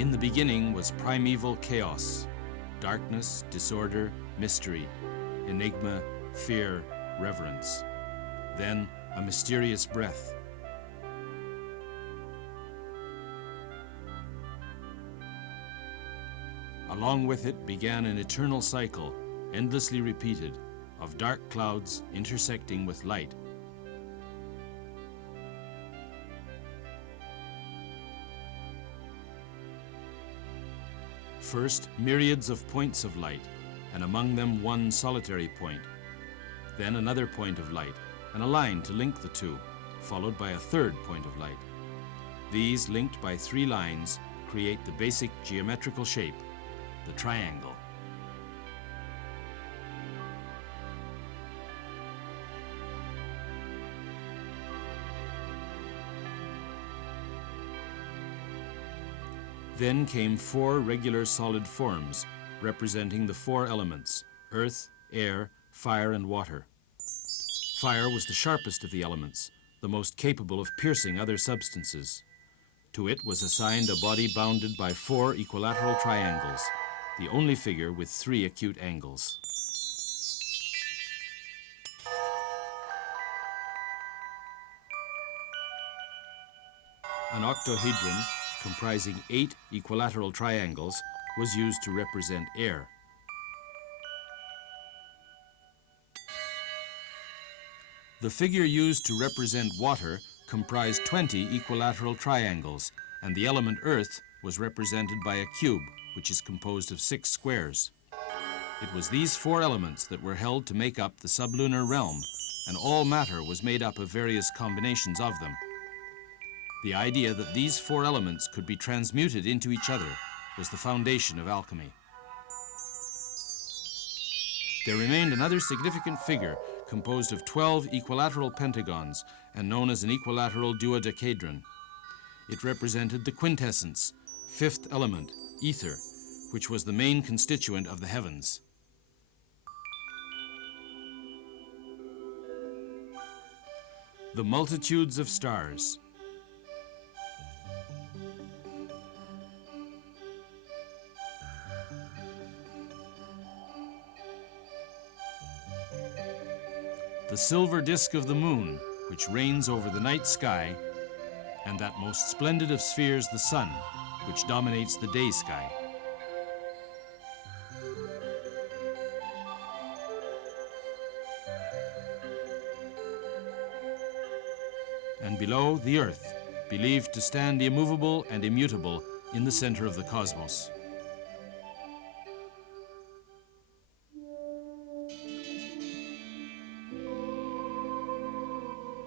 In the beginning was primeval chaos, darkness, disorder, mystery, enigma, fear, reverence. Then a mysterious breath. Along with it began an eternal cycle, endlessly repeated, of dark clouds intersecting with light. First, myriads of points of light, and among them one solitary point. Then another point of light, and a line to link the two, followed by a third point of light. These, linked by 3 lines, create the basic geometrical shape, the triangle. Then came 4 regular solid forms, representing the 4 elements: earth, air, fire, and water. Fire was the sharpest of the elements, the most capable of piercing other substances. To it was assigned a body bounded by 4 equilateral triangles, the only figure with 3 acute angles. An octahedron, comprising 8 equilateral triangles, was used to represent air. The figure used to represent water comprised 20 equilateral triangles, and the element earth was represented by a cube, which is composed of 6 squares. It was these 4 elements that were held to make up the sublunar realm, and all matter was made up of various combinations of them. The idea that these 4 elements could be transmuted into each other was the foundation of alchemy. There remained another significant figure composed of 12 equilateral pentagons and known as an equilateral duodecahedron. It represented the quintessence, 5th element, ether, which was the main constituent of the heavens. The multitudes of stars. The silver disk of the moon, which reigns over the night sky, and that most splendid of spheres, the sun, which dominates the day sky. And below, the earth, believed to stand immovable and immutable in the center of the cosmos.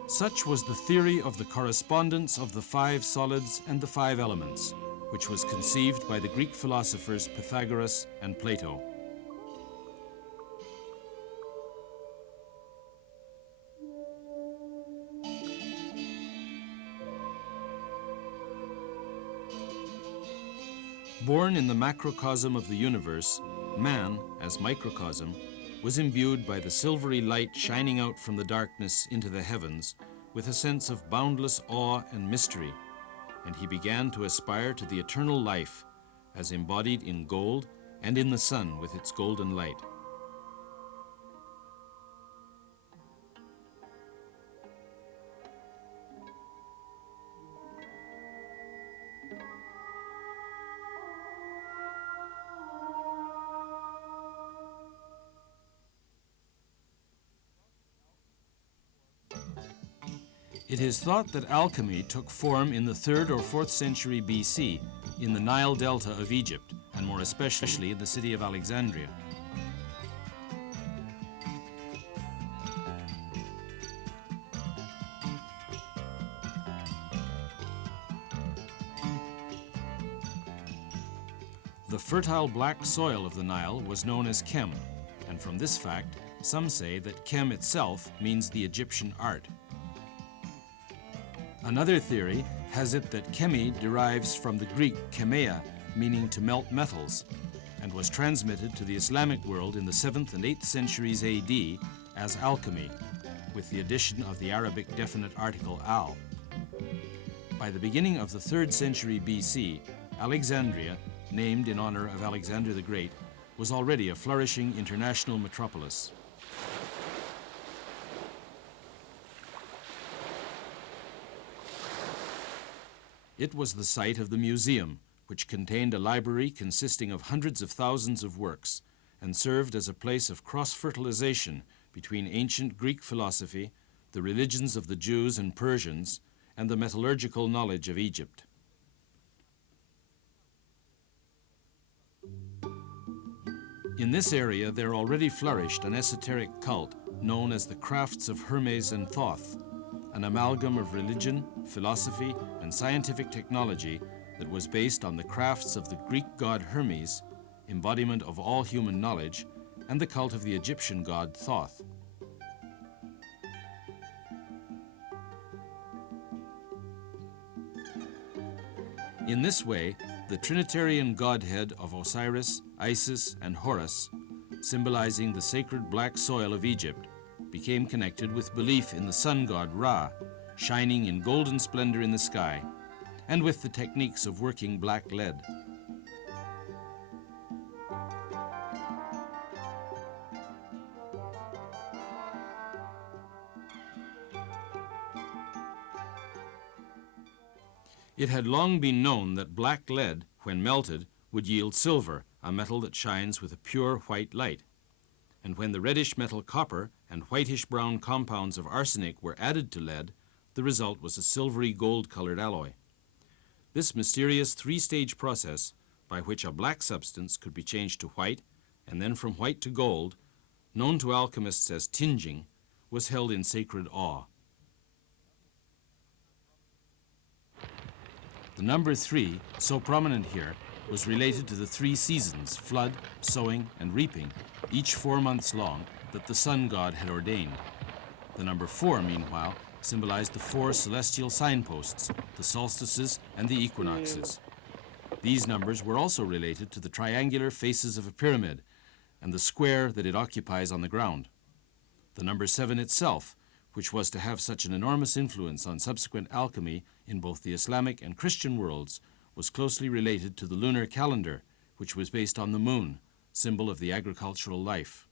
Such was the theory of the correspondence of the 5 solids and the 5 elements, which was conceived by the Greek philosophers Pythagoras and Plato. Born in the macrocosm of the universe, man, as microcosm, was imbued by the silvery light shining out from the darkness into the heavens with a sense of boundless awe and mystery, and he began to aspire to the eternal life as embodied in gold and in the sun with its golden light. It is thought that alchemy took form in the 3rd or 4th century BC in the Nile Delta of Egypt, and more especially in the city of Alexandria. The fertile black soil of the Nile was known as Kem, and from this fact, some say that Kem itself means the Egyptian art. Another theory has it that chemi derives from the Greek chemeia, meaning to melt metals, and was transmitted to the Islamic world in the 7th and 8th centuries AD as alchemy, with the addition of the Arabic definite article al. By the beginning of the 3rd century BC, Alexandria, named in honor of Alexander the Great, was already a flourishing international metropolis. It was the site of the museum, which contained a library consisting of hundreds of thousands of works and served as a place of cross-fertilization between ancient Greek philosophy, the religions of the Jews and Persians, and the metallurgical knowledge of Egypt. In this area there already flourished an esoteric cult known as the crafts of Hermes and Thoth, an amalgam of religion, philosophy, and scientific technology that was based on the crafts of the Greek god Hermes, embodiment of all human knowledge, and the cult of the Egyptian god Thoth. In this way, the Trinitarian godhead of Osiris, Isis, and Horus, symbolizing the sacred black soil of Egypt, became connected with belief in the sun god Ra, shining in golden splendor in the sky, and with the techniques of working black lead. It had long been known that black lead, when melted, would yield silver, a metal that shines with a pure white light. And when the reddish metal copper and whitish-brown compounds of arsenic were added to lead, the result was a silvery gold-colored alloy. This mysterious three-stage process, by which a black substance could be changed to white, and then from white to gold, known to alchemists as tinging, was held in sacred awe. The number 3, so prominent here, was related to the 3 seasons, flood, sowing, and reaping, each 4 months long, that the sun god had ordained. The number 4, meanwhile, symbolized the 4 celestial signposts, the solstices and the equinoxes. These numbers were also related to the triangular faces of a pyramid and the square that it occupies on the ground. The number 7 itself, which was to have such an enormous influence on subsequent alchemy in both the Islamic and Christian worlds, was closely related to the lunar calendar, which was based on the moon, symbol of the agricultural life.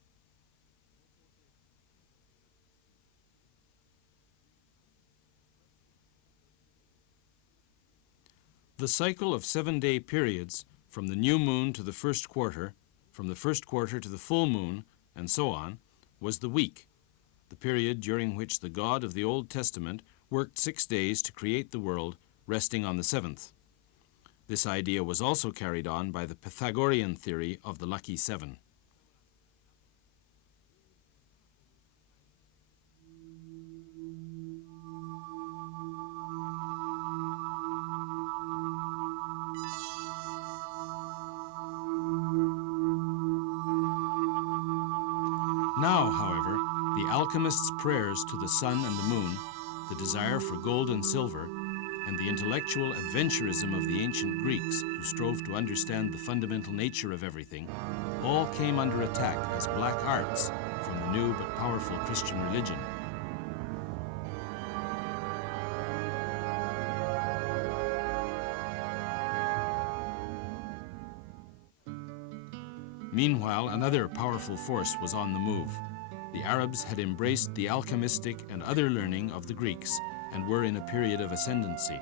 The cycle of 7-day periods, from the new moon to the first quarter, from the first quarter to the full moon, and so on, was the week, the period during which the God of the Old Testament worked 6 days to create the world, resting on the 7th. This idea was also carried on by the Pythagorean theory of the lucky 7. Now, however, the alchemists' prayers to the sun and the moon, the desire for gold and silver, and the intellectual adventurism of the ancient Greeks who strove to understand the fundamental nature of everything, all came under attack as black arts from the new but powerful Christian religion. Meanwhile, another powerful force was on the move. The Arabs had embraced the alchemistic and other learning of the Greeks and were in a period of ascendancy.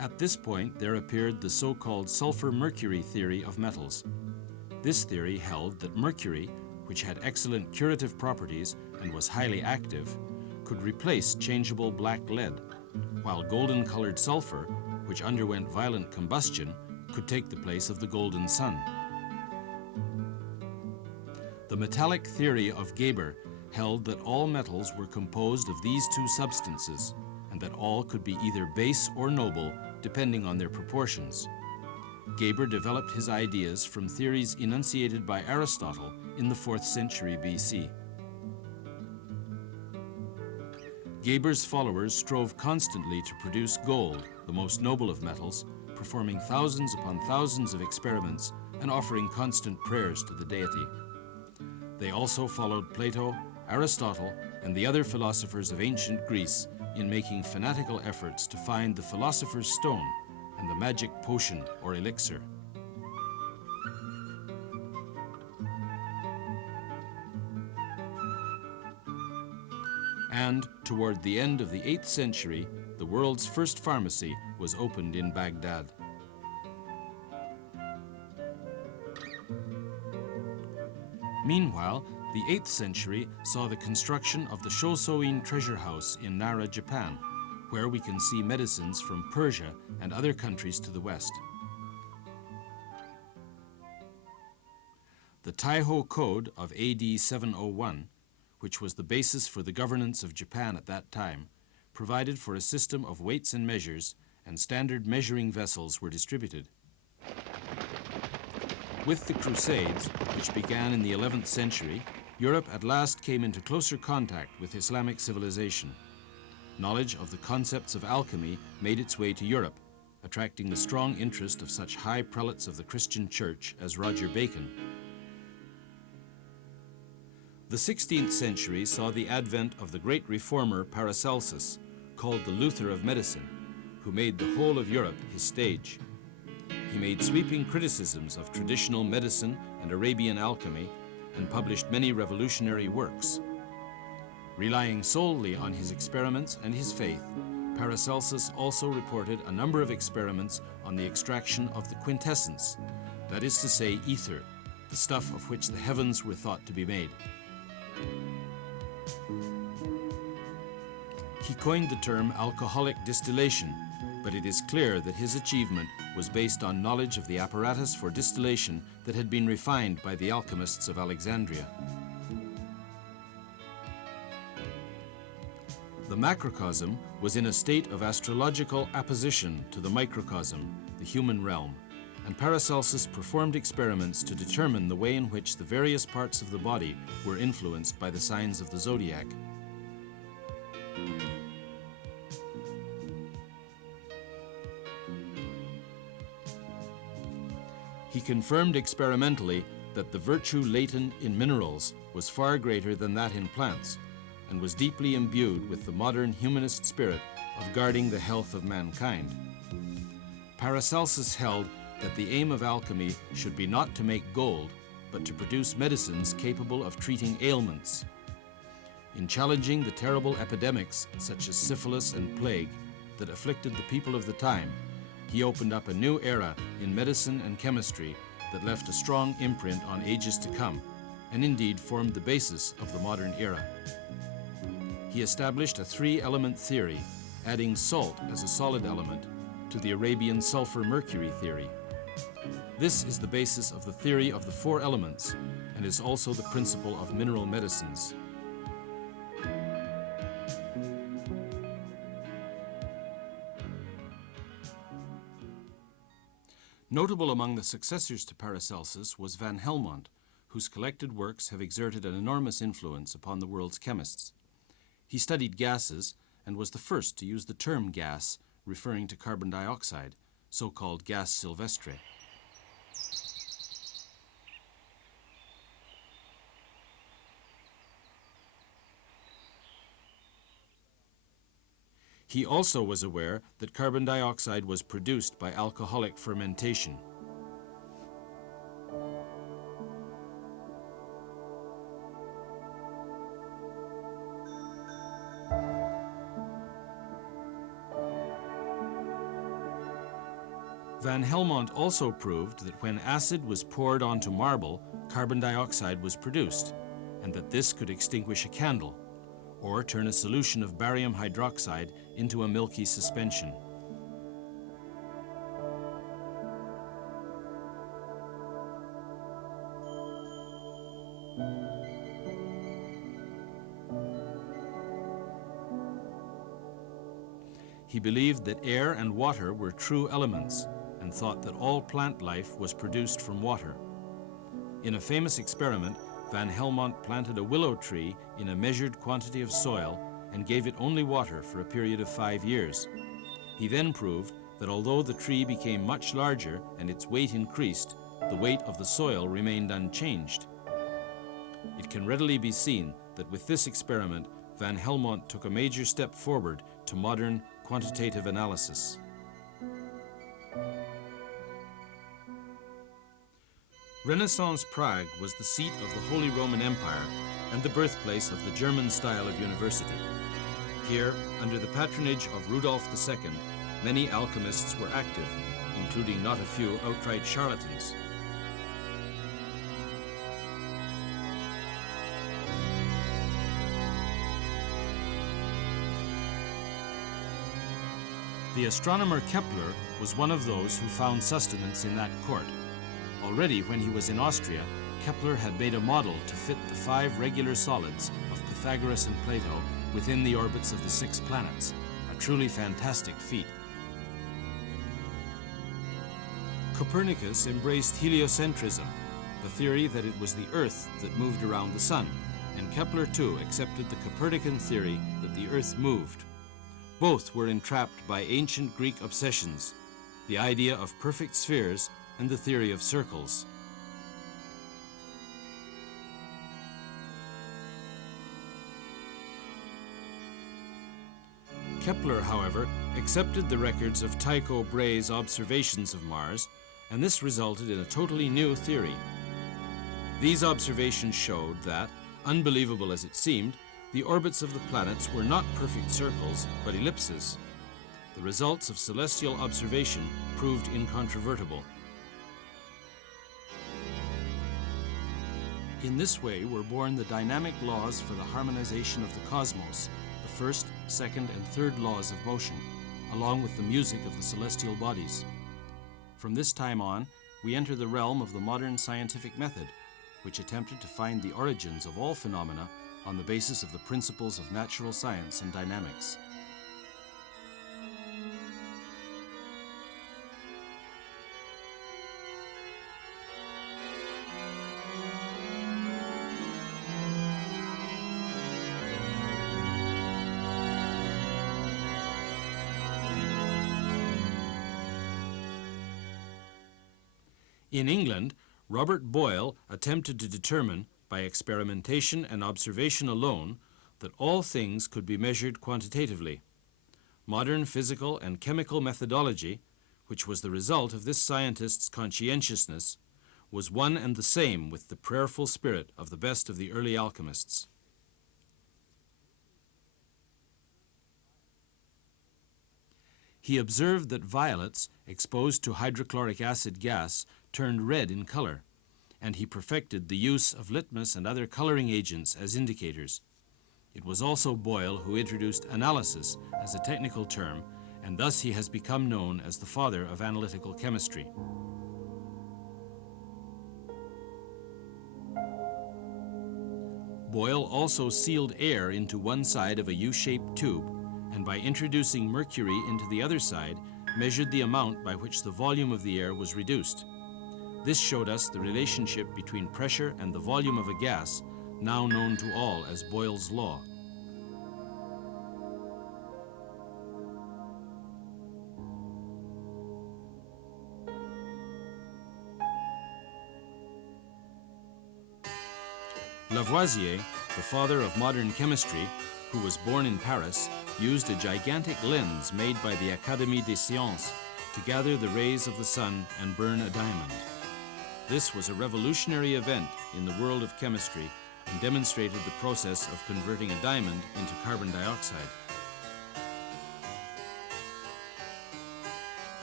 At this point, there appeared the so-called sulfur-mercury theory of metals. This theory held that mercury, which had excellent curative properties and was highly active, could replace changeable black lead, while golden-colored sulfur, which underwent violent combustion, could take the place of the golden sun. The metallic theory of Geber held that all metals were composed of these 2 substances, and that all could be either base or noble, depending on their proportions. Geber developed his ideas from theories enunciated by Aristotle in the 4th century BC. Geber's followers strove constantly to produce gold, the most noble of metals, performing thousands upon thousands of experiments and offering constant prayers to the deity. They also followed Plato, Aristotle, and the other philosophers of ancient Greece in making fanatical efforts to find the philosopher's stone and the magic potion or elixir. And toward the end of the 8th century, the world's first pharmacy was opened in Baghdad. Meanwhile, the 8th century saw the construction of the Shosoin treasure house in Nara, Japan, where we can see medicines from Persia and other countries to the west. The Taiho Code of AD 701, which was the basis for the governance of Japan at that time, provided for a system of weights and measures, and standard measuring vessels were distributed. With the Crusades, which began in the 11th century, Europe at last came into closer contact with Islamic civilization. Knowledge of the concepts of alchemy made its way to Europe, attracting the strong interest of such high prelates of the Christian Church as Roger Bacon. The 16th century saw the advent of the great reformer Paracelsus, called the Luther of medicine, who made the whole of Europe his stage. He made sweeping criticisms of traditional medicine and Arabian alchemy and published many revolutionary works. Relying solely on his experiments and his faith, Paracelsus also reported a number of experiments on the extraction of the quintessence, that is to say, ether, the stuff of which the heavens were thought to be made. He coined the term alcoholic distillation, but it is clear that his achievement was based on knowledge of the apparatus for distillation that had been refined by the alchemists of Alexandria. The macrocosm was in a state of astrological apposition to the microcosm, the human realm, and Paracelsus performed experiments to determine the way in which the various parts of the body were influenced by the signs of the zodiac. He confirmed experimentally that the virtue latent in minerals was far greater than that in plants, and was deeply imbued with the modern humanist spirit of guarding the health of mankind. Paracelsus held that the aim of alchemy should be not to make gold, but to produce medicines capable of treating ailments. In challenging the terrible epidemics, such as syphilis and plague, that afflicted the people of the time, he opened up a new era in medicine and chemistry that left a strong imprint on ages to come, and indeed formed the basis of the modern era. He established a three-element theory, adding salt as a solid element to the Arabian sulfur-mercury theory. This is the basis of the theory of the four elements, and is also the principle of mineral medicines. Notable among the successors to Paracelsus was Van Helmont, whose collected works have exerted an enormous influence upon the world's chemists. He studied gases and was the first to use the term gas, referring to carbon dioxide, so-called gas sylvestre. He also was aware that carbon dioxide was produced by alcoholic fermentation. Van Helmont also proved that when acid was poured onto marble, carbon dioxide was produced, and that this could extinguish a candle, or turn a solution of barium hydroxide into a milky suspension. He believed that air and water were true elements, and thought that all plant life was produced from water. In a famous experiment, Van Helmont planted a willow tree in a measured quantity of soil and gave it only water for a period of 5 years. He then proved that although the tree became much larger and its weight increased, the weight of the soil remained unchanged. It can readily be seen that with this experiment, Van Helmont took a major step forward to modern quantitative analysis. Renaissance Prague was the seat of the Holy Roman Empire and the birthplace of the German style of university. Here, under the patronage of Rudolf II, many alchemists were active, including not a few outright charlatans. The astronomer Kepler was one of those who found sustenance in that court. Already when he was in Austria, Kepler had made a model to fit the 5 regular solids of Pythagoras and Plato within the orbits of the 6 planets, a truly fantastic feat. Copernicus embraced heliocentrism, the theory that it was the Earth that moved around the Sun, and Kepler too accepted the Copernican theory that the Earth moved. Both were entrapped by ancient Greek obsessions, the idea of perfect spheres and the theory of circles. Kepler, however, accepted the records of Tycho Brahe's observations of Mars, and this resulted in a totally new theory. These observations showed that, unbelievable as it seemed, the orbits of the planets were not perfect circles, but ellipses. The results of celestial observation proved incontrovertible. In this way were born the dynamic laws for the harmonization of the cosmos, the first, second, and third laws of motion, along with the music of the celestial bodies. From this time on, we enter the realm of the modern scientific method, which attempted to find the origins of all phenomena on the basis of the principles of natural science and dynamics. In England, Robert Boyle attempted to determine, by experimentation and observation alone, that all things could be measured quantitatively. Modern physical and chemical methodology, which was the result of this scientist's conscientiousness, was one and the same with the prayerful spirit of the best of the early alchemists. He observed that violets exposed to hydrochloric acid gas turned red in color, and he perfected the use of litmus and other coloring agents as indicators. It was also Boyle who introduced analysis as a technical term, and thus he has become known as the father of analytical chemistry. Boyle also sealed air into one side of a U-shaped tube, and by introducing mercury into the other side, measured the amount by which the volume of the air was reduced. This showed us the relationship between pressure and the volume of a gas, now known to all as Boyle's law. Lavoisier, the father of modern chemistry, who was born in Paris, used a gigantic lens made by the Académie des Sciences to gather the rays of the sun and burn a diamond. This was a revolutionary event in the world of chemistry and demonstrated the process of converting a diamond into carbon dioxide.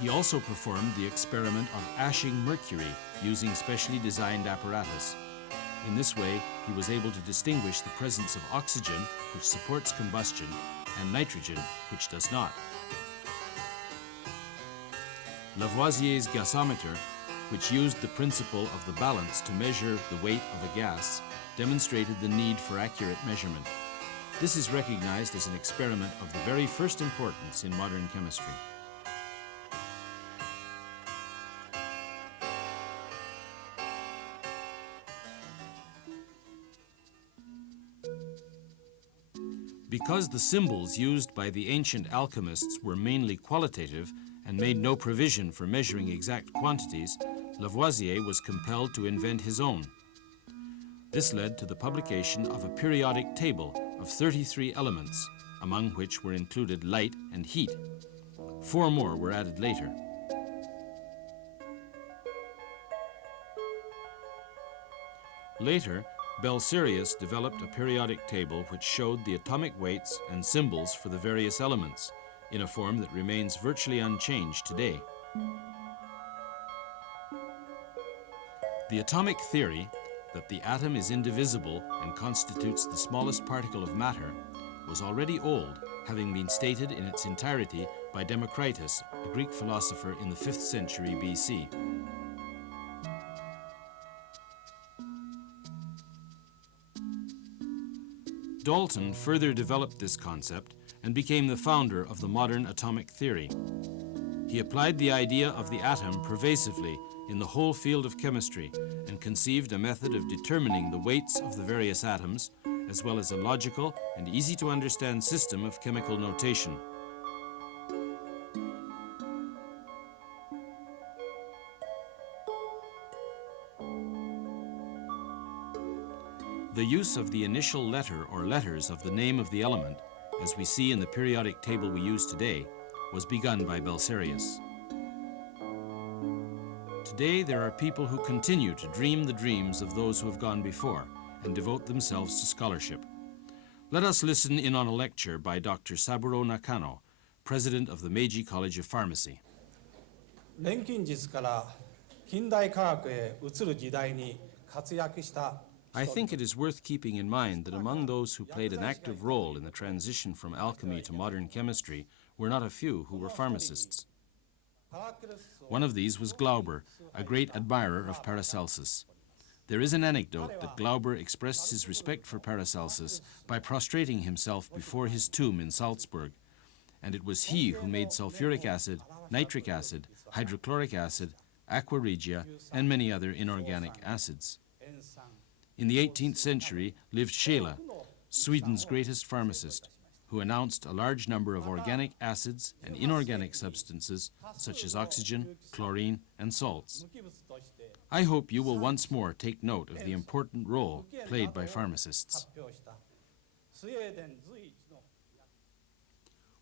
He also performed the experiment of ashing mercury using specially designed apparatus. In this way, he was able to distinguish the presence of oxygen, which supports combustion, and nitrogen, which does not. Lavoisier's gasometer, which used the principle of the balance to measure the weight of a gas, demonstrated the need for accurate measurement. This is recognized as an experiment of the very first importance in modern chemistry. Because the symbols used by the ancient alchemists were mainly qualitative and made no provision for measuring exact quantities, Lavoisier was compelled to invent his own. This led to the publication of a periodic table of 33 elements, among which were included light and heat. 4 more were added later. Later, Belisarius developed a periodic table which showed the atomic weights and symbols for the various elements, in a form that remains virtually unchanged today. The atomic theory, that the atom is indivisible and constitutes the smallest particle of matter, was already old, having been stated in its entirety by Democritus, a Greek philosopher in the 5th century BC. Dalton further developed this concept and became the founder of the modern atomic theory. He applied the idea of the atom pervasively in the whole field of chemistry and conceived a method of determining the weights of the various atoms, as well as a logical and easy-to-understand system of chemical notation. The use of the initial letter or letters of the name of the element, as we see in the periodic table we use today, was begun by Belisarius. Today, there are people who continue to dream the dreams of those who have gone before and devote themselves to scholarship. Let us listen in on a lecture by Dr. Saburo Nakano, president of the Meiji College of Pharmacy. 錬金術から近代科学へ移る時代に活躍した I think it is worth keeping in mind that among those who played an active role in the transition from alchemy to modern chemistry were not a few who were pharmacists. One of these was Glauber, a great admirer of Paracelsus. There is an anecdote that Glauber expressed his respect for Paracelsus by prostrating himself before his tomb in Salzburg, and it was he who made sulfuric acid, nitric acid, hydrochloric acid, aqua regia, and many other inorganic acids. In the 18th century lived Scheele, Sweden's greatest pharmacist, who announced a large number of organic acids and inorganic substances such as oxygen, chlorine, and salts. I hope you will once more take note of the important role played by pharmacists.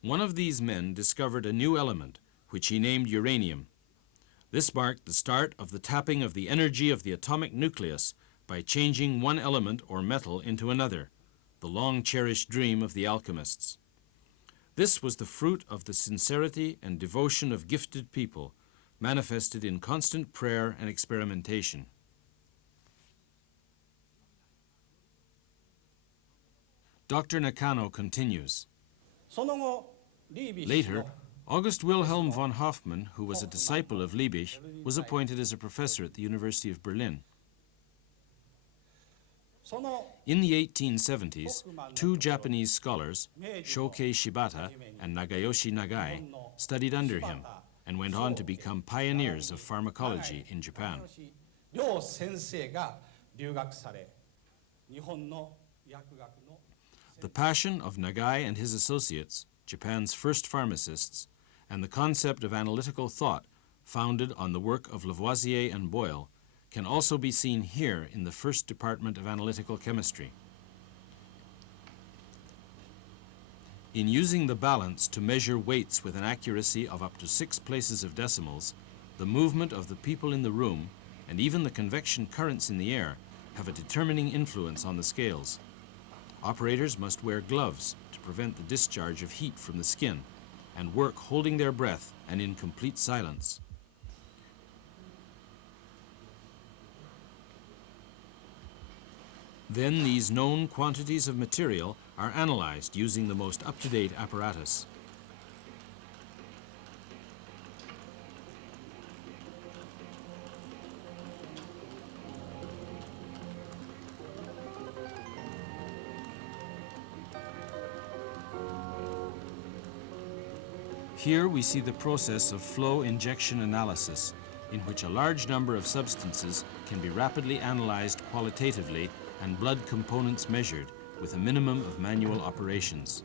One of these men discovered a new element, which he named uranium. This marked the start of the tapping of the energy of the atomic nucleus by changing one element or metal into another, the long-cherished dream of the alchemists. This was the fruit of the sincerity and devotion of gifted people, manifested in constant prayer and experimentation. Dr. Nakano continues. Later, August Wilhelm von Hofmann, who was a disciple of Liebig, was appointed as a professor at the University of Berlin. In the 1870s, 2 Japanese scholars, Shokei Shibata and Nagayoshi Nagai, studied under him and went on to become pioneers of pharmacology in Japan. The passion of Nagai and his associates, Japan's first pharmacists, and the concept of analytical thought founded on the work of Lavoisier and Boyle can also be seen here in the first department of analytical chemistry. In using the balance to measure weights with an accuracy of up to 6 places of decimals, the movement of the people in the room and even the convection currents in the air have a determining influence on the scales. Operators must wear gloves to prevent the discharge of heat from the skin and work holding their breath and in complete silence. Then these known quantities of material are analyzed using the most up-to-date apparatus. Here we see the process of flow injection analysis, in which a large number of substances can be rapidly analyzed qualitatively and blood components measured with a minimum of manual operations.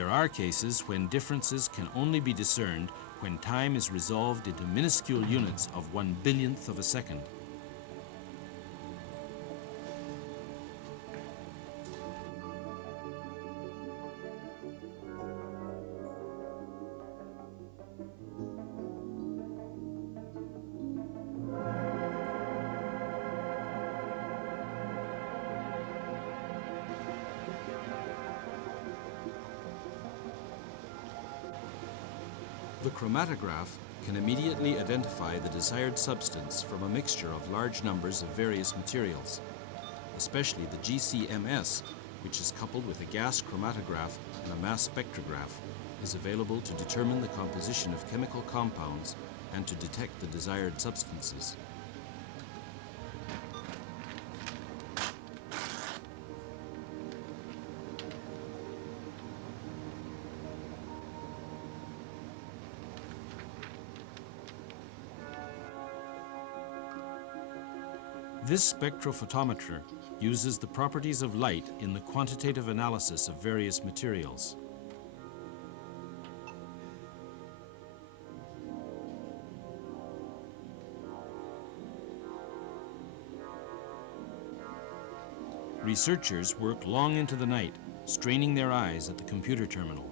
There are cases when differences can only be discerned when time is resolved into minuscule units of 1/1000th of a second. The chromatograph can immediately identify the desired substance from a mixture of large numbers of various materials. Especially the GCMS, which is coupled with a gas chromatograph and a mass spectrograph, is available to determine the composition of chemical compounds and to detect the desired substances. This spectrophotometer uses the properties of light in the quantitative analysis of various materials. Researchers work long into the night, straining their eyes at the computer terminal.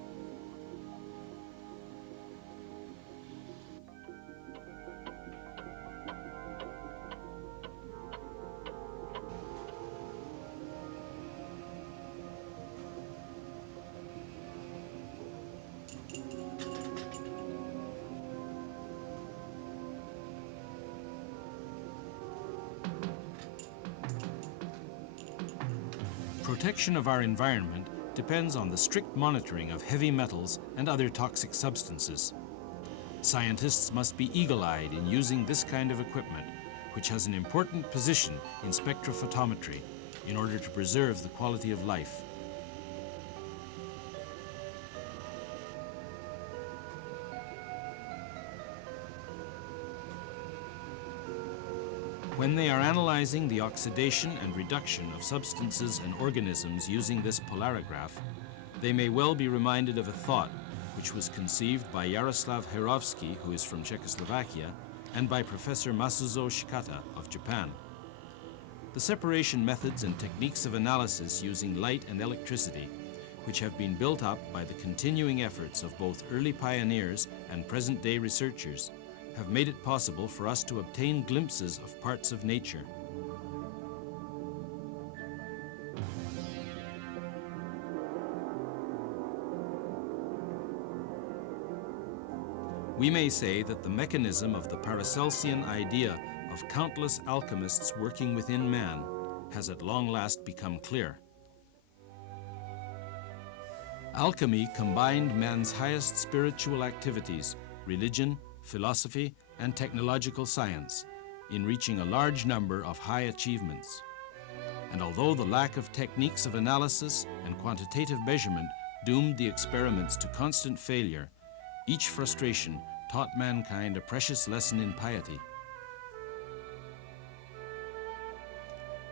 Protection of our environment depends on the strict monitoring of heavy metals and other toxic substances. Scientists must be eagle-eyed in using this kind of equipment, which has an important position in spectrophotometry, in order to preserve the quality of life. When they are analyzing the oxidation and reduction of substances and organisms using this polarograph, they may well be reminded of a thought which was conceived by Jaroslav Herovsky, who is from Czechoslovakia, and by Professor Masuzo Shikata of Japan. The separation methods and techniques of analysis using light and electricity, which have been built up by the continuing efforts of both early pioneers and present-day researchers, have made it possible for us to obtain glimpses of parts of nature. We may say that the mechanism of the Paracelsian idea of countless alchemists working within man has at long last become clear. Alchemy combined man's highest spiritual activities, religion, philosophy, and technological science, in reaching a large number of high achievements. And although the lack of techniques of analysis and quantitative measurement doomed the experiments to constant failure, each frustration taught mankind a precious lesson in piety.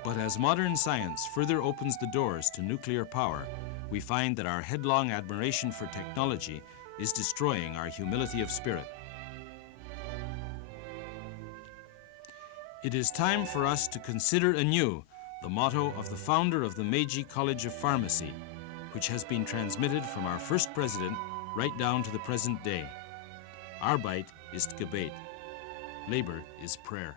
But as modern science further opens the doors to nuclear power, we find that our headlong admiration for technology is destroying our humility of spirit. It is time for us to consider anew the motto of the founder of the Meiji College of Pharmacy, which has been transmitted from our first president right down to the present day. Arbeit ist Gebet. Labor is prayer.